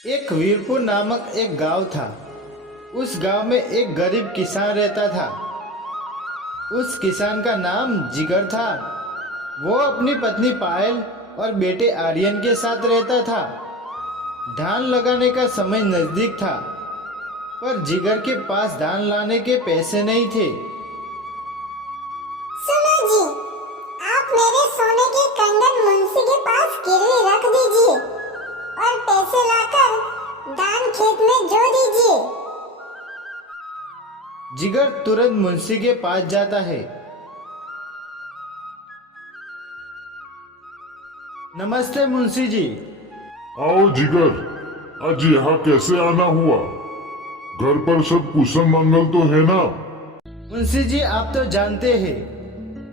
एक वीरपुर नामक एक गांव था। उस गांव में एक गरीब किसान रहता था। उस किसान का नाम जिगर था। वो अपनी पत्नी पायल और बेटे आर्यन के साथ रहता था। धान लगाने का समय नजदीक था, पर जिगर के पास धान लाने के पैसे नहीं थे। सुनो जी, आप मेरे सोने के कंगन मुंशी के पास गिरवी रख दीजिए और पैसे लाकर धान खेत में जो दीजिए। जिगर तुरंत मुंशी के पास जाता है। नमस्ते मुंशी जी। आओ जिगर, आज यहाँ कैसे आना हुआ? घर पर सब कुशल मंगल तो है ना? मुंशी जी, आप तो जानते हैं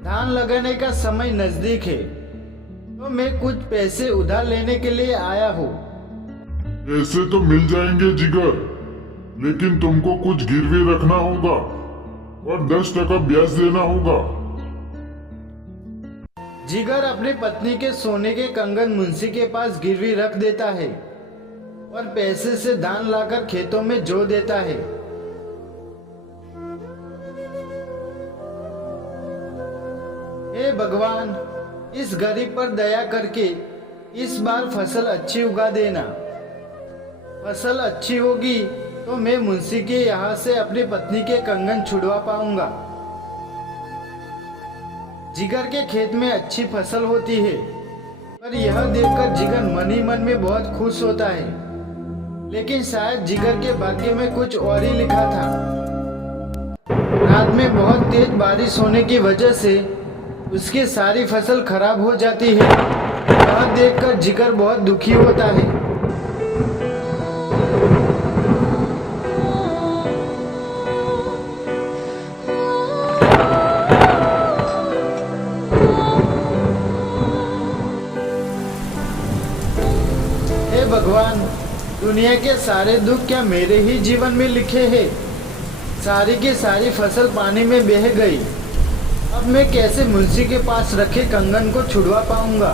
धान लगाने का समय नजदीक है, तो मैं कुछ पैसे उधार लेने के लिए आया हूँ। पैसे तो मिल जाएंगे जिगर, लेकिन तुमको कुछ गिरवी रखना होगा और 10% ब्याज देना होगा। जिगर अपनी पत्नी के सोने के कंगन मुंशी के पास गिरवी रख देता है और पैसे से धान लाकर खेतों में जो देता है। हे भगवान, इस गरीब पर दया करके इस बार फसल अच्छी उगा देना। फसल अच्छी होगी तो मैं मुंशी के यहाँ से अपनी पत्नी के कंगन छुड़वा पाऊंगा। जिगर के खेत में अच्छी फसल होती है, पर यह देखकर जिगर मन ही मन में बहुत खुश होता है। लेकिन शायद जिगर के भाग्य में कुछ और ही लिखा था। रात में बहुत तेज बारिश होने की वजह से उसकी सारी फसल खराब हो जाती है। यह देखकर जिगर बहुत दुखी होता है। हे भगवान, दुनिया के सारे दुख क्या मेरे ही जीवन में लिखे हैं? सारी की सारी फसल पानी में बह गई। अब मैं कैसे मुंशी के पास रखे कंगन को छुड़वा पाऊंगा?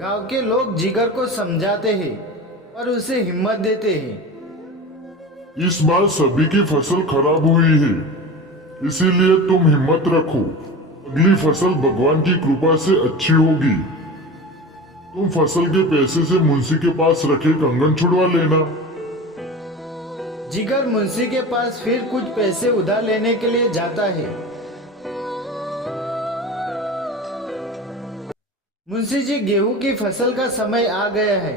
गांव के लोग जिगर को समझाते हैं और उसे हिम्मत देते हैं। इस बार सभी की फसल खराब हुई है, इसीलिए तुम हिम्मत रखो। अगली फसल भगवान की कृपा से अच्छी होगी। तुम फसल के पैसे से मुंशी के पास रखे कंगन छुड़वा लेना। जिगर मुंशी के पास फिर कुछ पैसे उधार लेने के लिए जाता है। मुंशी जी, गेहूं की फसल का समय आ गया है।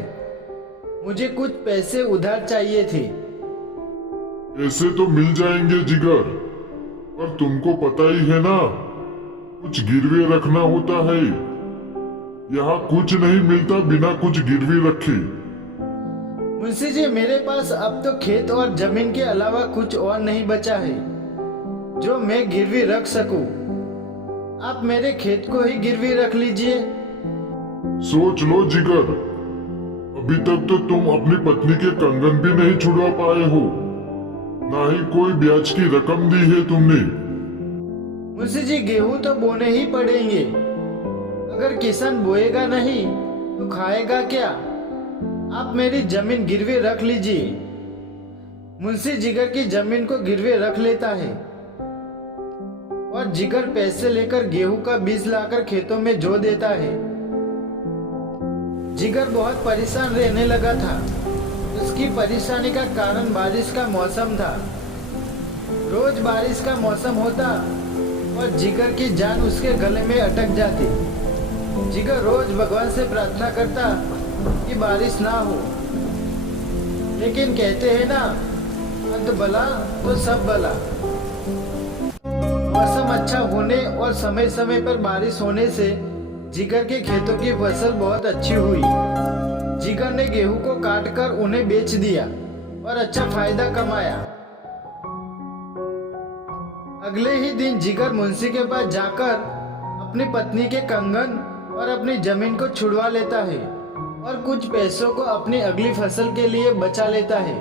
मुझे कुछ पैसे उधार चाहिए थे। पैसे तो मिल जाएंगे जिगर, पर तुमको पता ही है ना, कुछ गिरवी रखना होता है। यहाँ कुछ नहीं मिलता बिना कुछ गिरवी रखे। मुंशी जी, मेरे पास अब तो खेत और जमीन के अलावा कुछ और नहीं बचा है जो मैं गिरवी रख सकूं। आप मेरे खेत को ही गिरवी रख लीजिए। सोच लो जिगर, अभी तक तो तुम अपनी पत्नी के कंगन भी नहीं छुड़वा पाए हो, ना ही कोई ब्याज की रकम दी है तुमने। मुंशी जी, गेहूं तो बोने ही पड़ेंगे। अगर किसान बोएगा नहीं तो खाएगा क्या? आप मेरी जमीन गिरवी रख लीजिए। मुंशी जिगर की जमीन को गिरवी रख लेता है और जिगर पैसे लेकर गेहूं का बीज लाकर खेतों में जो देता है। जिगर बहुत परेशान रहने लगा था। उसकी परेशानी का कारण बारिश का मौसम था। रोज बारिश का मौसम होता और जिगर की जान उसके गले में अटक जाती। जिगर रोज भगवान से प्रार्थना करता कि बारिश ना हो, लेकिन कहते हैं ना, अंत भला तो सब भला। मौसम अच्छा होने और समय समय पर बारिश होने से जिगर के खेतों की फसल बहुत अच्छी हुई। जिगर ने गेहूं को काटकर उन्हें बेच दिया और अच्छा फायदा कमाया। अगले ही दिन जिगर मुंशी के पास जाकर अपनी पत्नी के कंगन और अपनी जमीन को छुड़वा लेता है और कुछ पैसों को अपनी अगली फसल के लिए बचा लेता है।